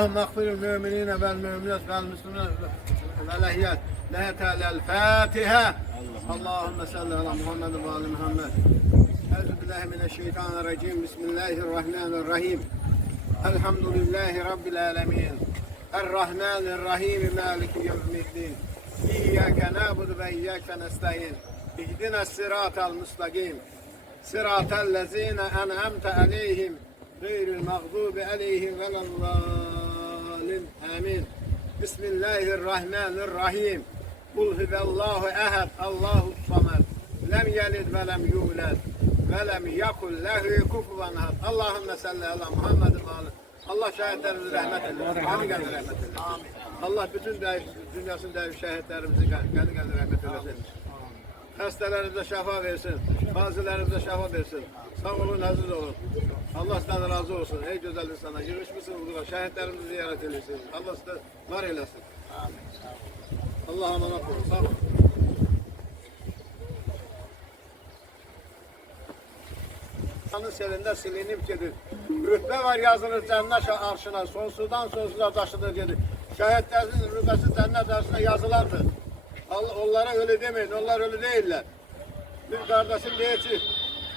Allahümme gfiril müminine vel müminat vel müslüminat vel ehyat. La Teala'l Fatiha. Allahümme salli ala Muhammed ve ali Muhammed. Euzubillahimineşşeytanirracim. Bismillahirrahmanirrahim. Elhamdülillahi Rabbil alemin. Errahmanirrahim. Maliki yevmiddin. İyyâke na'budu ve iyyâke nestaîn. İhdina sıratal mustakim. Sıratal lezîne en'amte aleyhim. Gayril mağdubi aleyhim veleddâllin. Amin. Bismillahirrahmanirrahim. Kul huvallahu ehad. Allahus samed. Lem yelid ve lem yulad. Ve lem yakul lehu kufuven ahad. Allahümme salli ala Muhammed ve ali. Allah şehitlerimizi rahmet eylesin. Amin. Rahmet eylesin. Allah bütün dünyasının değerli şehitlerimizi kendi rahmet eylesin. Hastalarımıza şafa versin. Bazılarımıza şafa versin. Sağ olun, aziz olun. Allah sizden razı olsun. Ey güzel insanlar. Yürümüşsünüz burada. Şehitlerimizi ziyaret eylesin. Allah sizden var eylesin. Allah'a emanet olun. Sağ olun. İnsanın selinde silinip gelir. Rütbe var yazılır cennet arşına. Sonsuzdan sonsuza taşınır gelir. Şehitlerin rütbesi cennet arşına yazılandır. Onlara öyle demeyin. Onlar öyle değiller. Bir kardeşim diyeci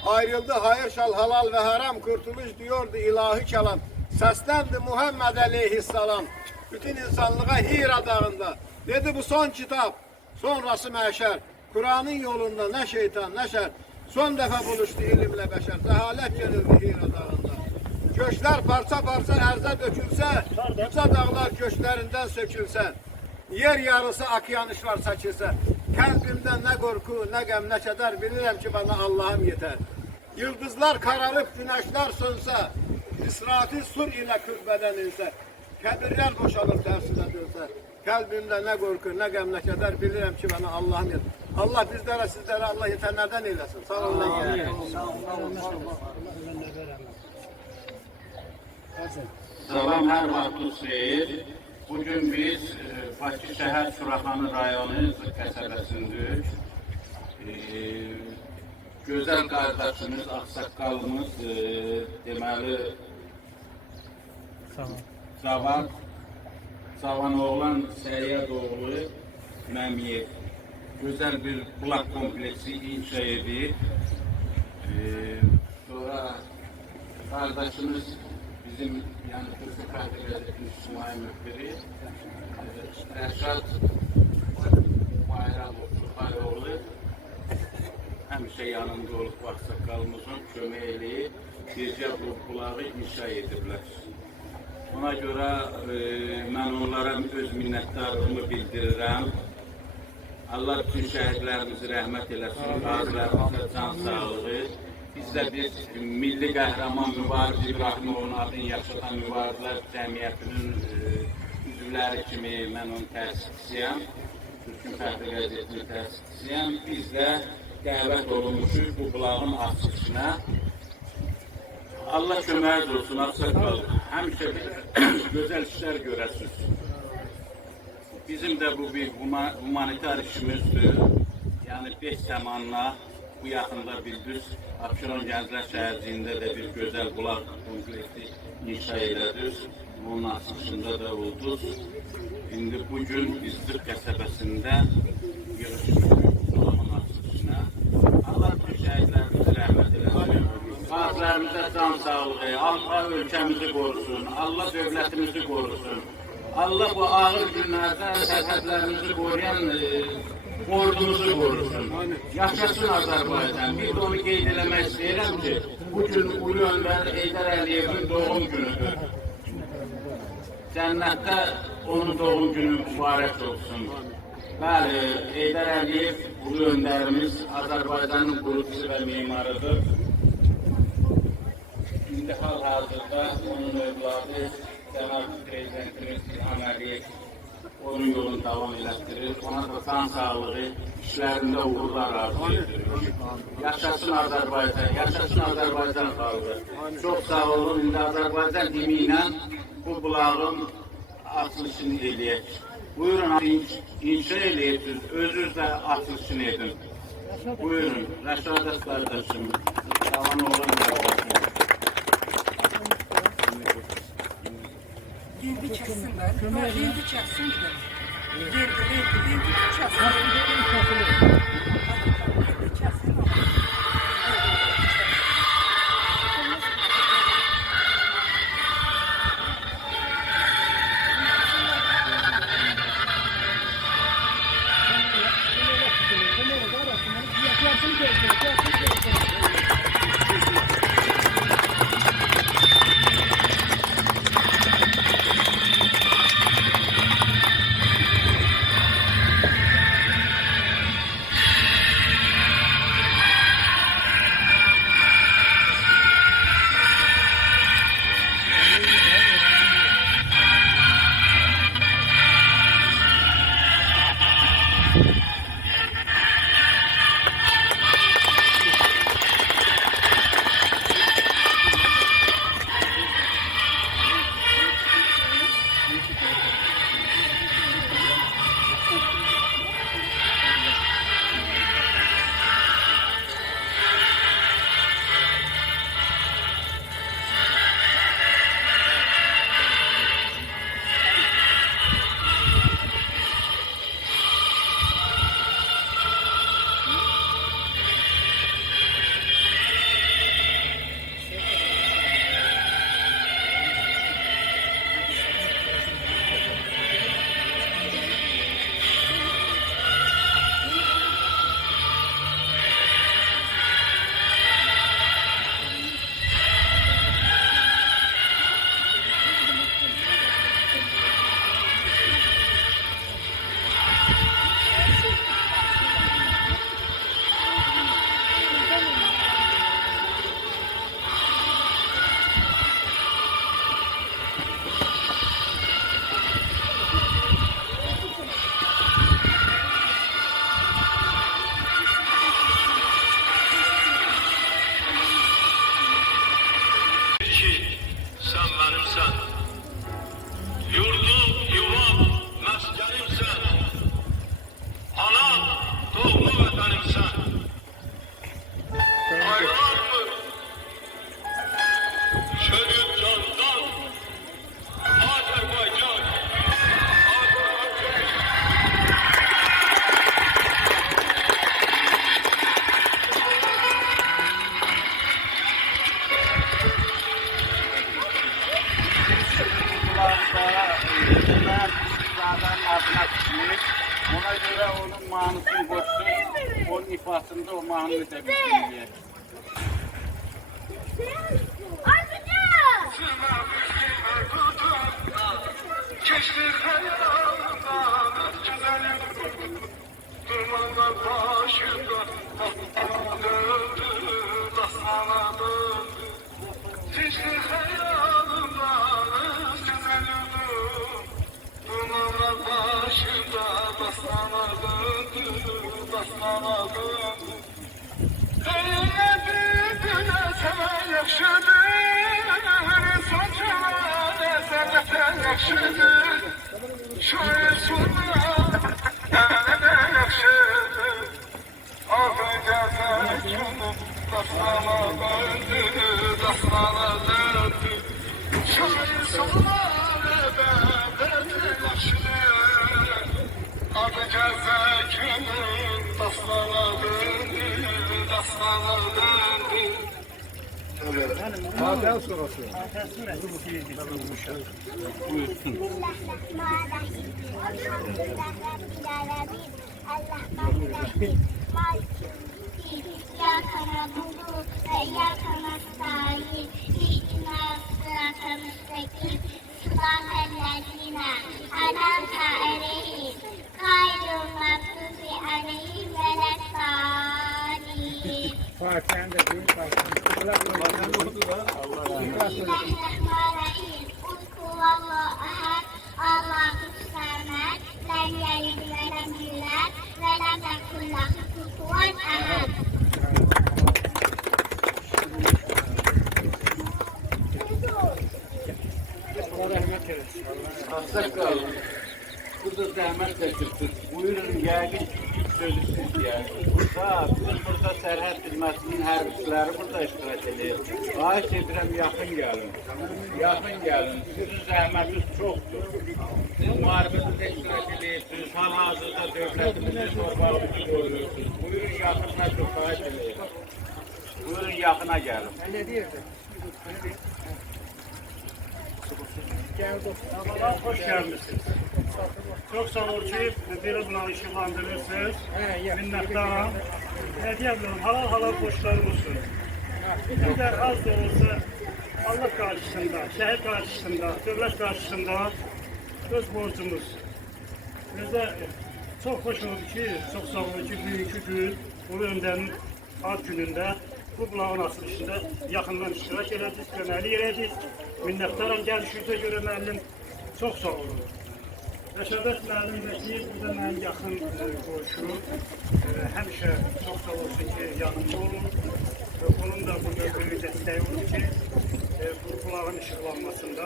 ayrıldı hayır şal halal ve haram kurtuluş diyordu ilahi kelam. Seslendi Muhammed Aleyhisselam. Bütün insanlığa Hira dağında. Dedi bu son kitap. Sonrası meşer. Kur'an'ın yolunda ne şeytan ne şer. Son defa buluştu ilimle beşer. Zehalet gelirdi Hira dağında. Köşkler parça parça erze dökülse, yüce dağlar köşklerinden sökülse, yer yarısı akyanışlar saçılsa, kalbimden ne korku, ne gem, ne keder, bilirim ki bana Allah'ım yeter. Yıldızlar kararıp güneşler sönse, İsrafil sur ile kürbeden inse, kebirler boşalır tersine dönse, kalbimde ne korku, ne gem, ne keder, bilirim ki bana Allah'ım yeter. Allah bizlere, sizlere Allah yetenlerden eylesin. Sağ olun. Salam, hər vaxtınız xeyir. Bugün biz Bakı şəhər Suraxanı rayonu qəsəbəsindəyik. Gözəl qardaşımız, ağsaqqalımız, deməli, Cavan oğlan Səyyad oğlu Məmiyev gözəl bir bulaq kompleksi inşa edib. Sonra kardeşimiz bizim yani Türk Gazetesi'nin İsmail Müfbiri Rəşad Bayramoğlu həmişə yanında olub ağsaqqalımızın kömək eləyib bircə bu bulağı inşa ediblər. Ona görə mən onlara öz minnətdarlığımı bildirirəm. Allah bütün şəhidlərimizi rəhmət eləsin, qazilərimizə can sağlığı. Biz də bir milli qəhrəman Mübariz İbrahimovun adını yaşatan Mübarizlər Cəmiyyətinin üzvləri kimi mən onun təsisçisiyəm. Türkün Fərdi Qəzetinin təsisçisiyəm. Biz də dəvət olunmuşuz bu bulağın açılışına. Allah köməyiniz olsun, ağsaqqal. Həmişə gözəl işlər görəsiniz. Bizim de bu bir humanitar işimizdir. Yani 5 zamanla bu yakında Bildüz, Abşeron Gənclər şəhərciyində də bir gözəl bulaq kompleksi inşa elədik. Bunun açılışında da olduk. Şimdi bugün İzdir qəsəbəsində yığışmışıq bulamın açılışına. Allah bütün şəhidlərimizi rəhmət eləsin. Qazilərimizə can sağlığı, Allah ölkəmizi qorusun, Allah dövlətimizi qorusun. Allah bu ağır günlərdə sərhədlərimizi qoruyan ordumuzu qorusun. Yaşasın Azərbaycan. Bir de onu qeyd eləmək istəyirəm ki, bugün Ulu Öndər Heydər Əliyevin doğum günüdür. Cənnətdə onun doğum günü mübarək olsun. Bəli, Heydər Əliyev Ulu Öndərimiz Azərbaycanın qurucusu və mimarıdır. İndi hal-hazırda onun övladı Cənab Prezidentimiz İlham Əliyev onun yolunu davam elətdirir. Ona da can sağlığı, işlərində uğurlar arzu edilir. Yaşasın Azərbaycan, yaşasın Azərbaycan xalqı. Çox sağ olun. İndi Azərbaycan dimi ilə bu bulağın açılışını eləyək. Buyurun, inşa eləyəcək, özünüz də açılışını edin. Buyurun, Rəşadat qardaşım, Cavan oğlan qardaşım. Hindi çəksinlər. Hindi çəksinlər. Hindi çəksinlər. Ona göre onun manasını koşsun, onun ifasında o manayı da bildiğin Geçti hayalımdan güzelim durmalar başında döndü da sana döndü. Geçti hayalımdan güzelim durmalar başında da sana döndü da sana döndü. Dönmedi güne sana yakşıdır saçına nezareten yakşıdır. Şöyle sonra yakşıdır. Adı gezerken dastana döndü, dastana döndü. Şöyle sonra yakşıdır. Adı gezerken dastana döndü, dastana döndü. Maden sonrası. buyursun. إياك نعبد وإياك نستعين اهدنا الصراط المستقيم صراط الذين أنعمت عليهم غير المغضوب عليهم ولا الضالين Bismillahirrahmanirrahim. Kul huvallahu ahad. Allahus samed. Lem yelid ve lem yulad ve lem yekun lahu kufuven ahad. Hasta kalın. Burada zahmet getirdik. Buyurun gelin. sözü siz deyərsiniz. Bizim burada sərhəd xidmətinin hərbiçiləri burada iştirak edir. Xahiş edirəm, yaxın gəlin. Yaxın gəlin. Sizin zəhmətiniz çoxdur. Siz müharibədə iştirak edirsiniz. Hal-hazırda dövlətimizin torbalığını görürsünüz. Buyurun yaxına çox xahiş edirəm. Buyurun yaxına gəlin. Ne diyordu? Merhabalar, hoş geldiniz. Çok sağ olun ki beni buna ışıklandırırsınız. Minnettarım. Ne diyebilirim, halal borçlarım olsun. Ne kadar az da olsa Allah karşısında, şehir karşısında, devlet karşısında öz borcumuz. Bize çok hoş oldu ki, çok sağ olun ki bugünkü gün, bu önderin ad gününde bu bulağın açılışında yakından iştirak elədik, köməli elədik. Minnətdaram gəlişinizə görə müəllim. Çox sağ olun. Rəşadət müəllim də ki, bu da mənim yaxın qonşum. Həmişə çox sağ olsun ki, yanımda olun. Onun da burada böyük dəstəyi oldu ki, bu bulağın işıqlanmasında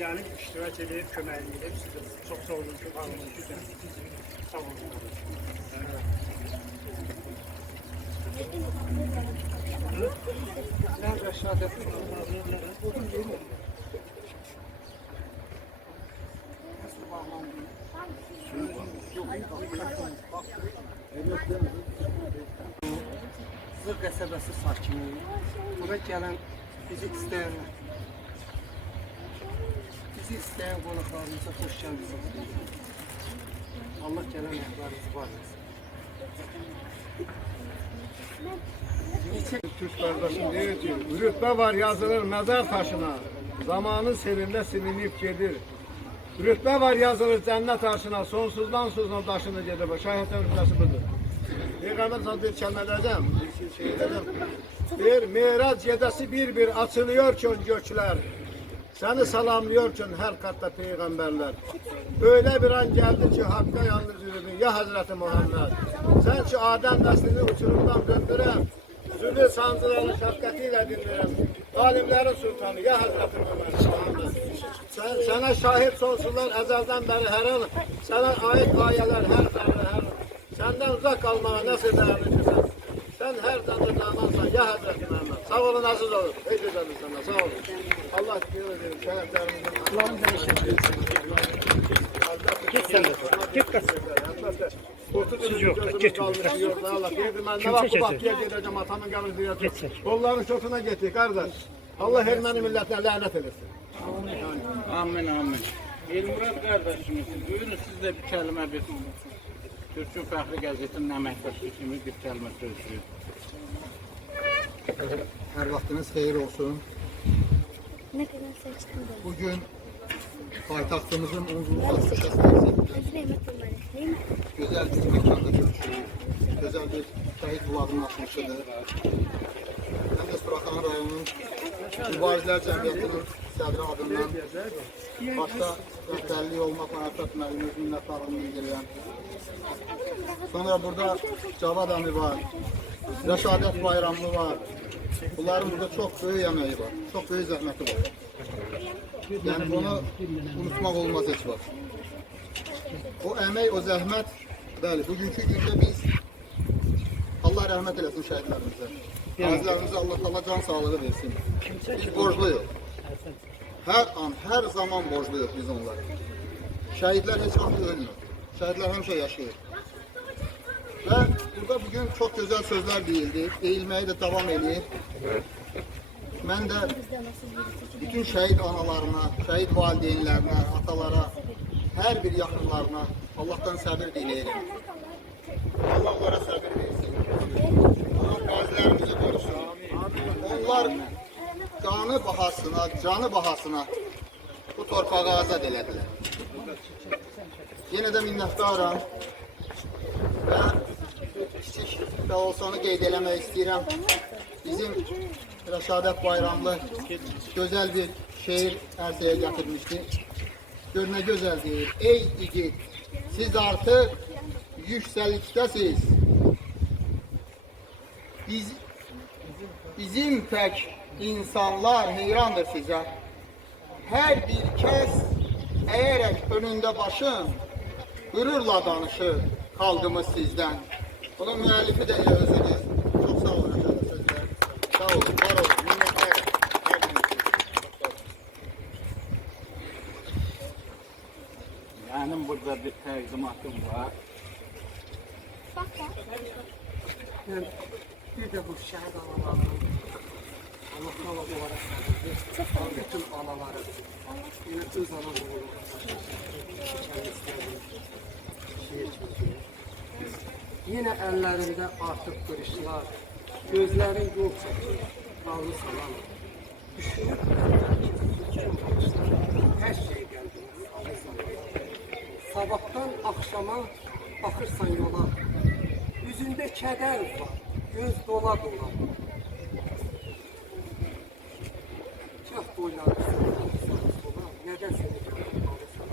gəlib iştirak edib, köməli edib. Sizə çox sağ olun ki, varlığınız güzel. Sağ olun. Ben Reşadet. Zır qəsəbəsi sakini, bura gələn bizi istəyənlər, bizi istəyən qonaqlarımıza xoş gəldiniz. Allah gələn əhvarınızı var etsin. Türk kardeşim diyor ki, rütbe var yazılır mezar taşına, zamanın selinde silinip gelir. Rütbe var yazılır cennet taşına, sonsuzdan sonsuzdan taşını gelir. Şahitlerin rütbesi budur. Peygamber sana bir kelime edeceğim, bir şey edeceğim. Bir Miraç gecesi bir açılıyorken gökler, seni salamlıyorken her katta peygamberler. Öyle bir an geldi ki Hakk'a yalnız yürüdün ya Hazreti Muhammed. Sen şu Adem neslini uçurumdan döndüren, zülü sancılarını şefkatiyle dindiren, alimlerin sultanı ya Hazreti Muhammed. Sana şahit sonsuzlar ezelden beri her an, sana ait ayeler her zerre her an. Senden uzak kalmana nasıl dayanıcısın? Sen her zanda dayanansan ya Hazreti Muhammed. Sağ olun, aziz olun. Ey güzel insanlar, sağ olun. Allah şükür ederim. Şereflerimizin Allah'ın Git sen de. Git kız. Siz yok. Git. Ne vakit bakıya gideceğim atamın gelin diyeceğim. Onların şokuna gitti kardeş. Allah Ermeni milletine lanet eylesin. Amin, amin. Elmurad qardaşımız, buyurun siz de bir kəlmə bir Türkün Fəxri Qəzetinin əməkdaşı kimi bir kəlmə sözlüyün. Her vaktiniz hayır olsun. Ne kadar seçtim de. Bugün payitahtımızın 10. açılışında Değil mi? güzel bir mekanda görüşürüz. Güzel bir şehit bulağının açılışıdır. Hem de Suraxanı rayonunun Mübarizlər Cəmiyyətinin sədri adından başta rəhbərliyi olmaqla Ərfət müəllimimiz minnətdarlığını bildirirəm. Sonra burada Cavad əmi var, Rəşadət Bayramlı var. Bunların burada çok büyük emeği var, çok büyük zahmeti var. Yani bunu unutmak olmaz hiç var. O emek, o zahmet, bəli, bugünkü günde biz Allah rahmet eylesin şehitlerimize. Gazilerimize Allah Allah can sağlığı versin. Biz borçluyuz. Her an, her zaman borçluyuz biz onlara. Şehitler hiç vaxt ölmür. Şehitler həmişə yaşayır. Ve burada bugün çok güzel sözler deyildi. Deyilmeye de devam edeyim. Ben de bütün şehit analarına, şehit valideynlerine, atalara, her bir yakınlarına Allah'tan sabır dileyerek. Allah onlara sabır versin. Allah gazilerimizi korusun. Onlar canı bahasına bu torpağı azad elediler. Yine de minnettarım. Ve kiçik de olsa onu qeyd eləmək istəyirəm. Bizim Rəşadət Bayramlı güzel bir şehir ərsəyə gətirmişdi. Gör ne güzel deyir. Ey igid, siz artık yüksəlikdəsiz. Bizim pek insanlar heyrandır size. Her bir kez eğerek önünde başın gururla danışır. xalqımız sizdən. Bunun müəllifi də özünüz. Çox sağ olun əfəndim sözlər. Sağ olun, var olun, minnətdarım. Hər biriniz. Benim burada bir təqdimatım var. Ben bir de bu şehit analarının Allah Allah olarak bütün anaları yine öz anaları yine ellerinde artık kırışlar, gözlerin yol çekiyor, bağlı salan. Düşünüp her şey geldi. Sabahtan akşama bakırsan yola, yüzünde keder var, göz dola dola. Kah boylanırsın, neden seni görüp alırsan?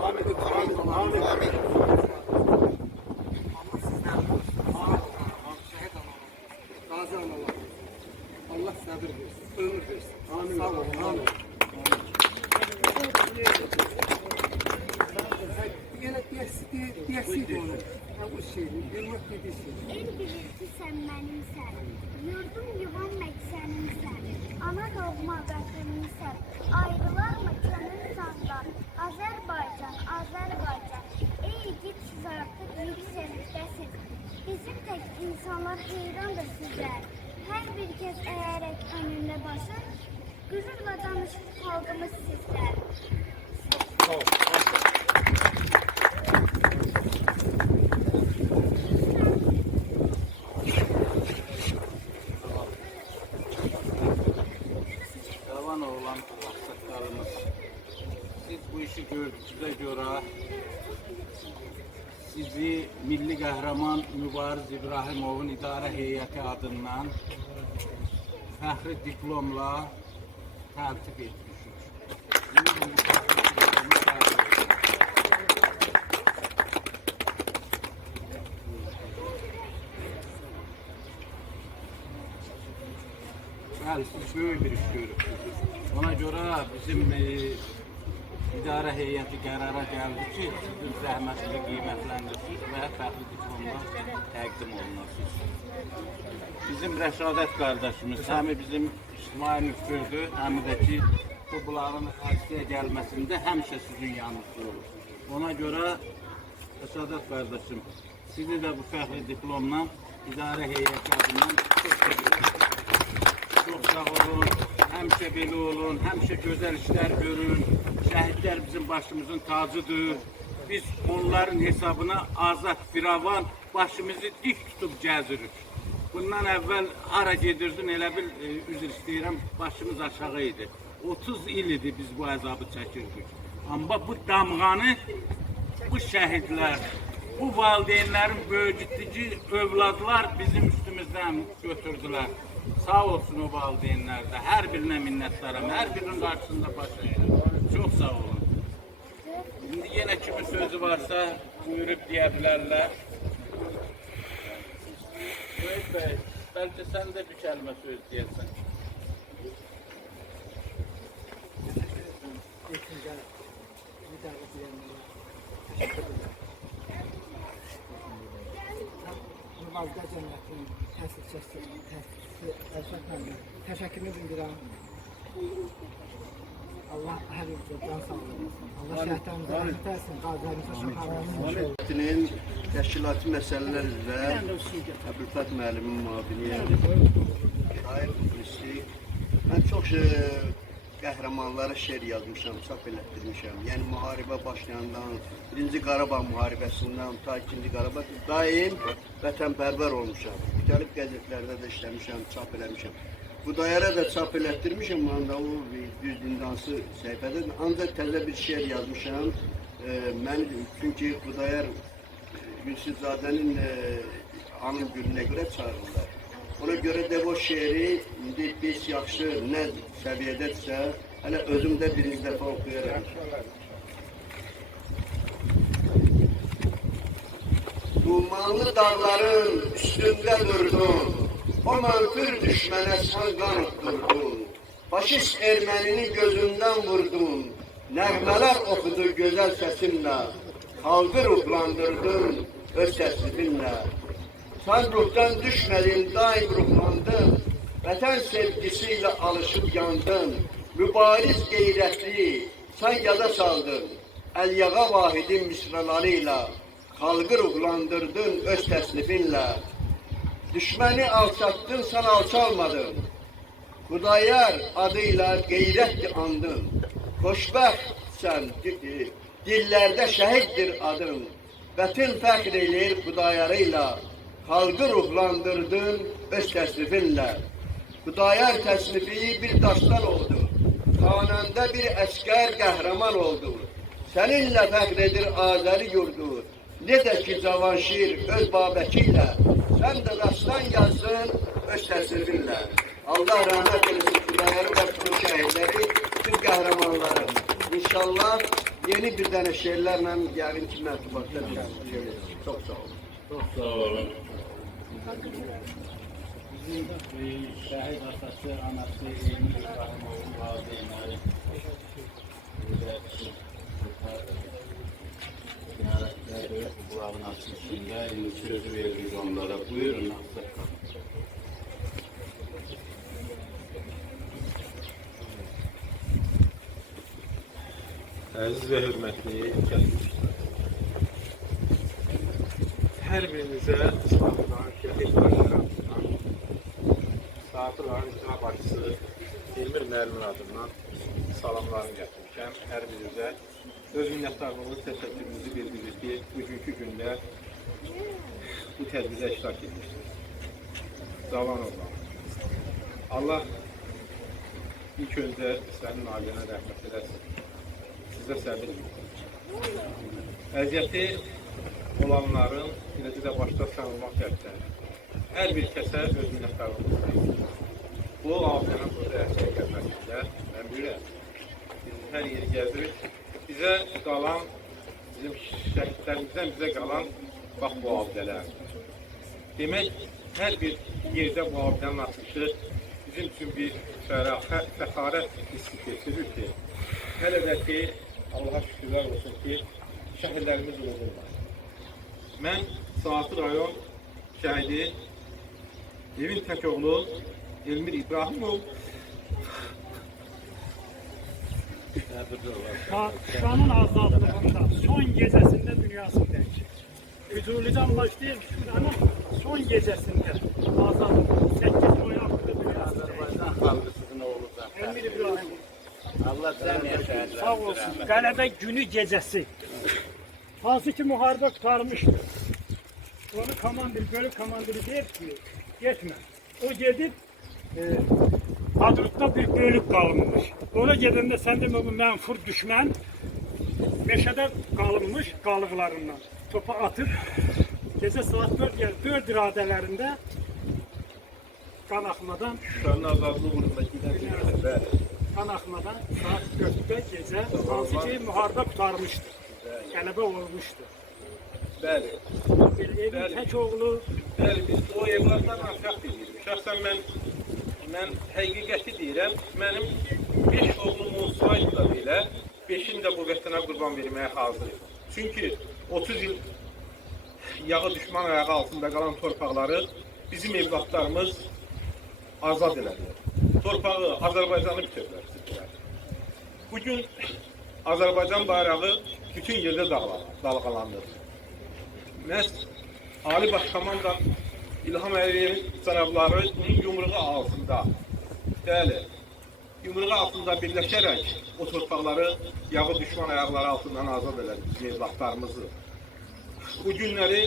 Allah Allah bütün Amin. Allah sizden olsun. Şehit analar, gazi analar. Allah sabır versin, ömür versin. Amin. Sağ olun. Amin. Yine diyesi onu. Bu şeyi, bilmek dediği şey. El bilirdi sən mənimsən, yurdum yuvam məksənimsən, ana doğma vətənimsən, ayrılar mı könül sağlar, Azərbaycan, Azərbaycan, ey igid siz artıq yüksəkdəsiz, bizim tək insanlar heyrandır sizə, hər bir kəs əyərək önündə basır, qürurla danışır xalqımız sizlər. Cavan oğlan saçlarımız. Siz bu işi gördüğünüze göre sizi Milli Qəhrəman Mübariz İbrahimov'un idare heyeti adından fəxri diplomla təltif etmişik. Bəli, siz böyük bir iş görürsünüz. Ona göre bizim idare heyeti qərara gəldi ki, sizin zəhmətli qiymətləndirirsiniz və fəxri diplomla təqdim olunursunuz. Bizim Rəşadət qardaşımız, həmi bizim ictimai müftürdür, həmi də ki, bu bunların əksiyə gəlməsində həmişə sizin yanınızda olur. Ona görə Rəşadət qardaşım, sizi də bu fəxri diplomla idare heyeti adından çok sağ olun, həmişə belə olun, həmişə gözəl işlər görün. Şəhidlər bizim başımızın tacıdır. Biz onların hesabına azad, firavan başımızı dik tutub gəzirik. Bundan əvvəl hara gedirdin, elə bil, üzr istəyirəm, başımız aşağı idi. 30 il idi biz bu əzabı çəkirdik. Amma bu damğanı, bu şəhidlər, bu valideynlərin böyüdücü övladlar bizim üstümüzdən götürdülər. Sağ olsun o valideynler de. Her birine minnettarım. Her birinin karşısında baş eğilim. Çok sağ olun. Şimdi yine kimin sözü varsa buyurup diyebilirler. Mehmet Bey, belki sen de bir kelime söz diyersen. Yılmazda Cəmiyyətinin təsisçisi, təşəkkürünü bildirəm. Allah hər yerdə can sağlığı. Allah şəhidlərimizə rəhmət etsin, qazilərimizə şəfaət Cəmiyyətinin təşkilati məsələlər üzrə Əbülfət müəllimin müavini, şair müflisi. Mən çox qəhrəmanlara şeir yazmışam, çap elətdirmişəm. Yəni müharibə başlayandan, 1-ci Qarabağ müharibəsindən ta 2-ci Qarabağ daim vətənpərvər olmuşam. Müxtəlif qəzetlərdə də işləmişəm, çap eləmişəm. Xudayara da çap elətdirmişəm, məndə o düz dindansı səhifədə. Ancaq təzə bir şeir yazmışam. Çünki Xudayar Gülsüzadənin anım gününə görə çağırırlar. Ona görə də o şeiri indi biz yaxşı nə səviyyədədirsə, hələ özümdə birinci dəfə oxuyarım. Dumanlı dağların üstündə durdun, o mənfur düşmənə sən qan utdurdun. Faşist ermənini gözündən vurdun, Nəğmələr oxudu gözəl səsinlə, xalqı ruhlandırdın öz təslifinlə. Sən ruhdan düşmədin, daim ruhlandın, vətən sevgisiyle alışıp yandın, mübariz qeyrətli sən yada saldın, Əlyağa Vahidin misralarıyla, xalqı ruhlandırdın öz təslifinlə. Düşməni alçatdın, sən alçalmadın, Xudayar adıyla qeyrətli andın, xoşbəxt sən, dillərdə şəhiddir adın, vətən fəxr eləyir Xudayarıyla, xalqı ruhlandırdın öz təslifinlə. Xudayar təsnifi bir dastan oldu, xanəndə bir əskər qəhrəman oldu, səninlə fəxr edir Azəri yurdu, necə ki Cavanşir öz Babəki ilə, sən də dastan yazdın öz təsnifinlə. Allah rəhmət eləsin Xudayarı və bütün şəhidləri, bütün qəhrəmanları. İnşallah yeni bir dənə şeirlərlə yəqin ki mətbuatda görəcəyik. Çox sağ olun. Çok sağ olun. Bizim şehit atası, anası Emin İbrahimoğlu valideynleri ziyaretleri bu avın açılışında sözü verdik onlara. Buyurun. Əziz və hörmətli gəlmişlər. Hər birinizə Saatların şəhid başlarından, Saatların icra başçısı Elmir müəllimin adından salamlarını gətirmişəm. Hər birinizə öz minnətdarlığımızı, təşəkkürümüzü bildirir ki, bugünkü gündə bu tədbirdə iştirak etmişsiniz. Cavan oğlan. Allah ilk öncə sənin ailənə rəhmət edəsin. Sizə səbir əziyyəti olanların iləcə də başda sağlamaq şərtlər. Hər bir kəsə öz minnətdarlığımızı. Bu abidənin burada əsəyə gəlməsində mən bilirəm. Biz hər yeri gəzirik. Bizə qalan, bizim şəhidlərimizdən bizə qalan bax bu abidələr. Demək, hər bir yerdə bu abidənin açılışı bizim üçün bir fəxarət hissi keçirir ki, hələ də ki, Allah'a şükürlər olsun ki, şəhidlərimiz unudulmaz. Mən Saatlı rayon şəhidi Evin Təkoğlu Elmir İbrahimov Şuşanın azadlığında son gecəsində dünyasındakı Füzulidən başlayıb Şuşanın son gecəsində azadlığında 8 oyaqlı dünyasında Azərbaycan xalqı sizin oğlunuzdan. Elmir İbrahimov. Allah cəmiyə şəhidlər. Sağ olsun. Qələbə günü gecəsi. Hansı ki müharibə qurtarmışdı. Onu komandir, bölük komandiri deyir ki, getmə. O gedib Hadrutda bir bölük qalınmış. Ona gedəndə səndə mənfur düşmən meşədə qalınmış qalıqlarından topu atıb gecə saat 4 iradələrində qanaxmadan Şuşanın azadlığı uğrunda gedən qanaxmadan saat 4'də gecə hansı ki müharibə qurtarmışdı. Qələbə olmuşdu. Bəli. Evin Təkoğlu Bəli, biz o evlatlarla fəxr edirik. Şəxsən mən həqiqəti deyirəm, mənim 5 oğlum olsaydı da belə, 5'ini də bu vətənə qurban verməyə hazırım. Çünki 30 il yağı düşman ayağı altında qalan torpaqları bizim evlatlarımız azad elədilər. Torpağı, Azərbaycanı bitirdiler. Bugün Azərbaycan bayrağı bütün yerde dalgalanır. Məhz Ali Başkomanda İlham Əliyevin cənablarının yumruğu altında, bəli, yumruğu altında birləşərək o torpaqları yağı düşman ayaqları altından azad elədi bizim evlatlarımızı. Bu günləri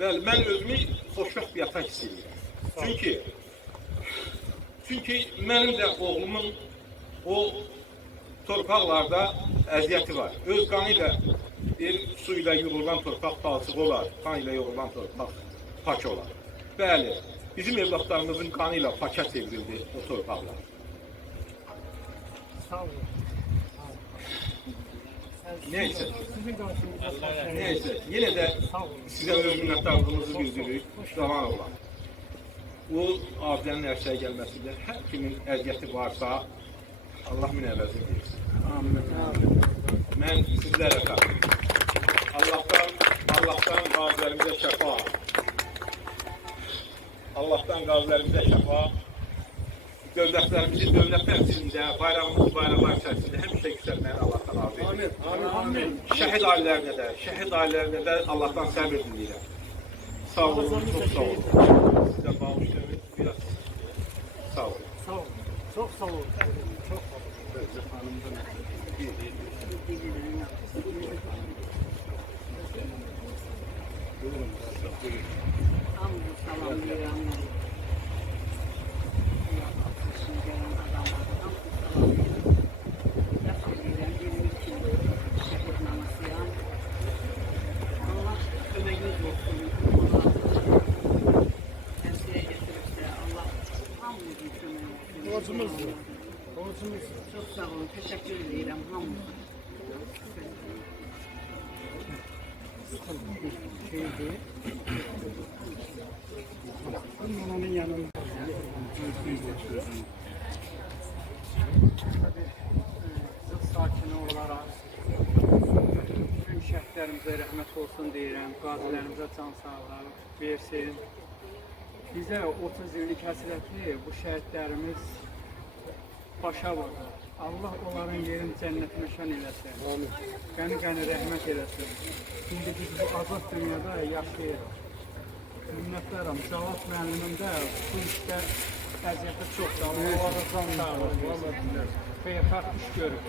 bəli, mən özümü xoşbəxt bir ata hiss edirəm. Çünki mənim də oğlumun o torpaqlarda əziyyəti var. Öz qanı ilə bir su ilə yoğurulan torpaq palçıq olar, qan ilə yoğurulan torpaq pak olar. Bəli, bizim evlatlarımızın qanı ilə paka çevrildi o torpaqlar. sağ olun. Neyse, Sizin qarşınızda neyse, yenə də sizə öz minnətdarlığımızı bildiririk. Zaman olan. Bu abilərin ərsəyə gəlməsində hər kimin əziyyəti varsa, Allah min əvəzi versin. Mən sizlərə Allah'tan qazilərimizə şəfa, Allah'tan qazilərimizə şəfa, dövlətlərimizi dövlətlər içində, bayrağımızı bayramlar içərisində həmişə yüksəlməyən Allah'tan razı edir. Amin. Şəhid ailələrinə də Allah'tan səbir diləyirəm. Sağ olun, çok sağ olun. Sizə bağışlayın, biraz sağ olun. Sağ olun. Çok sağ olun. Çok sağ olun. Çok sağ olun, teşekkür ederim hamınıza. Onun yanında. Sakin olarak tüm şəhidlərimizə rəhmət olsun deyirəm, qazilərimizə can sağlığı versin. Bizə 30 illik həsrətli bu şəhidlərimiz başa vurdu. Allah onların yerini cənnət məkan eləsin. Qəni rəhmət eləsin. Şimdi biz bu azad dünyada yaşayırıq. Minnətlərim, Cavad müəllimim də bu işdə əziyyətə çox da Allah'a can sağlığı versin. Xeyirxah iş görür.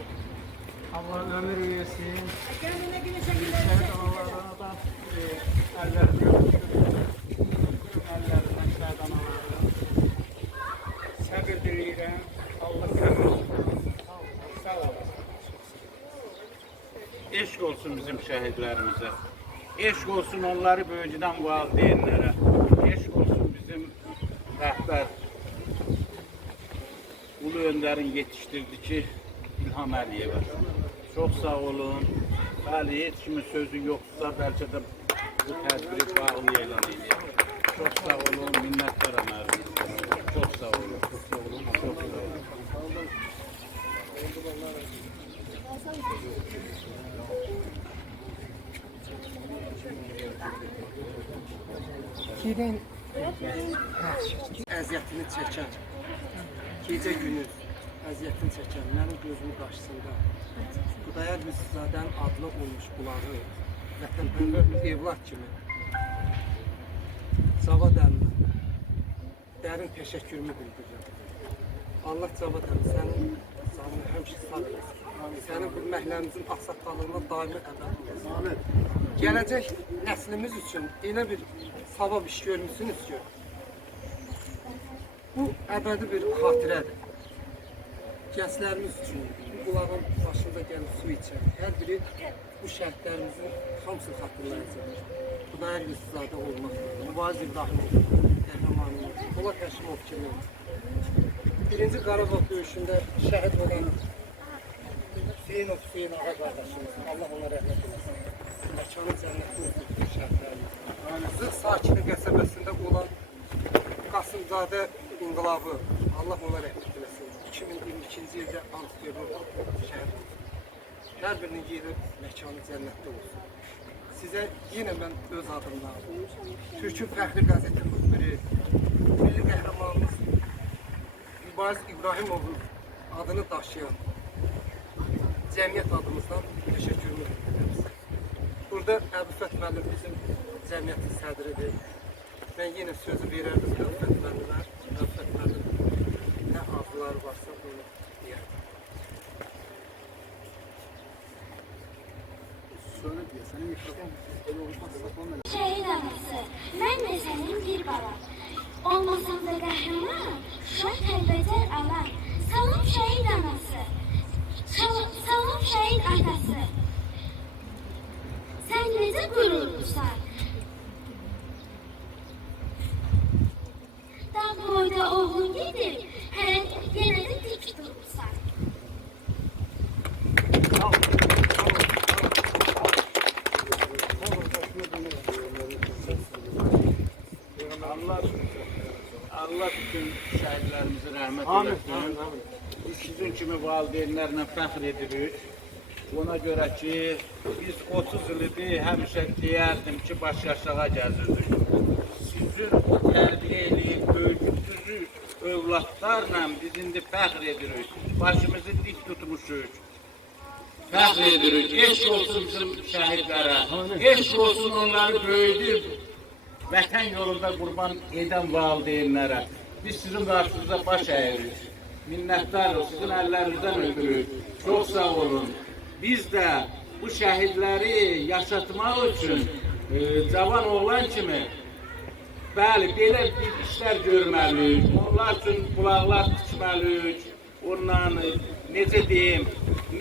Allah ömür versin. Şəhid analarına da əllərini öpür. Əllərindən şəhid analarına. Səbir diləyirəm. Allah qəbul etsin. Sağ olun. Eşq olsun bizim şəhidlərimizə. Eşq olsun onları böyücüdən valideynlərə. Eşq olsun bizim rəhbər Ulu Öndərin yetişdirdiyi İlham Əliyevə. Çox sağ olun. Bəli, heç kimin sözü yoxsa bəlkə də bu tədbiri bağlı elan edək. Çox sağ olun, minnətdaram ərinizə. Çox sağ olun. Çox sağ olun. Çox sağ olun. Kirin əziyyətini çəkən, gecə günüz əziyyətini çəkən mənim gözümün qarşısında Xudayar Yusufzadənin adlı olmuş bulağı vətənpərvər bir evlad kimi Cavad əmmə dərin təşəkkürümü bildirirəm. Allah Cavad əmmə sənin canını həmişə sağ eləsin. Sənin bu məhəlləmizin ağsaqqallığına daimi əbəd olsun. Gələcək nəslimiz üçün elə bir savab iş görmüsünüz ki, bu əbədi bir xatirədir. Gənclərimiz üçün bu bulağın başında gəlib su içər. Hər biri bu şəhidlərimizin hamısını xatırlayacaq. Xudayar Yusufzadə olmaqdır. Mübariz İbrahimov, qəhrəmanımız, Polad Həşimov kimi. Birinci Qarabağ döyüşündə şəhid olan Hüseyin ağa qardaşımız, Allah ona rəhmət eləsin. Məkanı cənnətli olsun şəhidlərimiz. Zığ Sakini qəsəbəsində olan Qasımzadə inqilabı, Allah ona rəhmət eləsin. 2022-ci ildə Antiqorlu şəhid. Hər birinin yeri məkanı cənnətli olsun. Sizə yenə mən öz adımdan, Türkün Fəxri qəzeti müxbiri, milli qəhrəmanımız Mübariz İbrahimovun adını daşıyan cəmiyyət adımızdan təşəkkürümü edirəm. Burada Əbülfət müəllim bizim cəmiyyətin sədridir. Mən yenə sözü verərdim Əbülfət müəllimə. Əbülfət müəllim nə arzuları varsa bunu deyərdim. Şehit anası, ben de senin bir baban. Olmasam da qəhrəman, şah təlbəcər alan. Salam şehit anası, salam şehit atası. Sen necə qürurlusan? Dağ boyda oğlun gedir, yenə də dik durursan. Allah bütün şəhidlərimizə rəhmət eləsin. Biz sizin kimi valideynlərlə fəxr edirik. Ona görə ki, biz 30 ildir həmişə deyərdim ki, baş yaşağa gəzirdik. Sizin o tərbiyə eləyib, böyüdürdüyünüz övladlarla biz indi fəxr edirik. Başımızı dik tutmuşuz. Fəxr edirik. Eşq olsun bizim şəhidlərə. Eşq olsun onları böyüdüb, vətən yolunda qurban edən valideynlərə. Biz sizin qarşınıza baş əyirik. Minnətdarıq, sizin əllərinizdən öpürük. Çox sağ olun. Biz də bu şəhidləri yaşatmaq üçün cavan oğlan kimi bəli, belə bir işlər görməliyik. Onlar üçün qulaqlar tikməliyik. Ondan, necə deyim,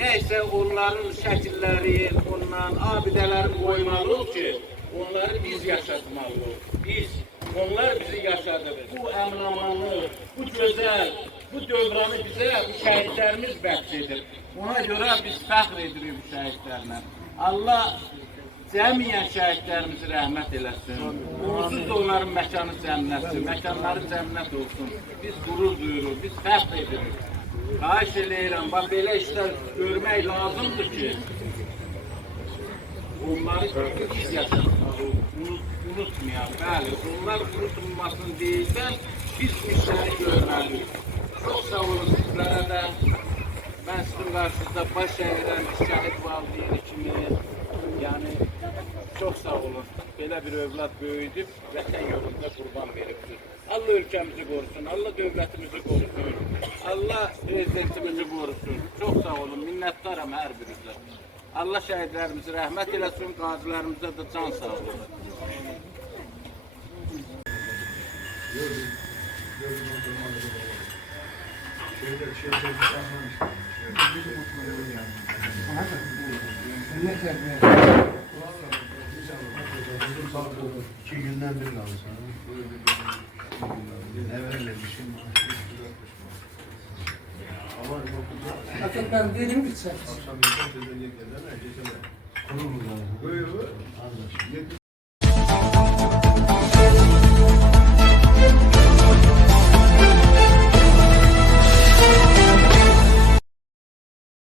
nəysə onların şəkilləri, ondan abidələri qoymalıyıq ki, onları biz yaşatmalıyıq. Onlar bizi yaşadır. Bu əminamanı, bu gözəl, bu dövranı bizə bu şəhidlərimiz bəxş edir. Ona görə biz fəxr edirik bu şəhidlərlə. Allah cəmiyyən şəhidlərimizi rəhmət eləsin. Onsuz da onların məkanı cənnətdir, məkanları cənnət olsun. Biz qürur duyuruq, biz fəxr edirik. Xahiş eləyirəm, bax belə işlər görmək lazımdır ki, onları biz yaşatmalıyıq, unutmayaq. Bəli, onlar unutulmasın deyildən biz bu işləri görməliyik. Çox sağ olun sizlərə də. Mən sizin qarşınızda baş əyirəm, şəhid valideyni kimi. Yəni, çox sağ olun. Belə bir övlad böyüdüb, vətən yolunda qurban veribdir. Allah ölkəmizi qorusun, Allah dövlətimizi qorusun, Allah prezidentimizi qorusun. Çox sağ olun, minnətdaram hər birinizə. Allah şəhidlərimizi rəhmət eləsin, qazilərimizə də can sağ olun. İki günden bir kaldı sana. Ne vermemişim. Zaten ben dedim ki sen. Akşam yeter, tezden yeter. Kurulur. Buyur.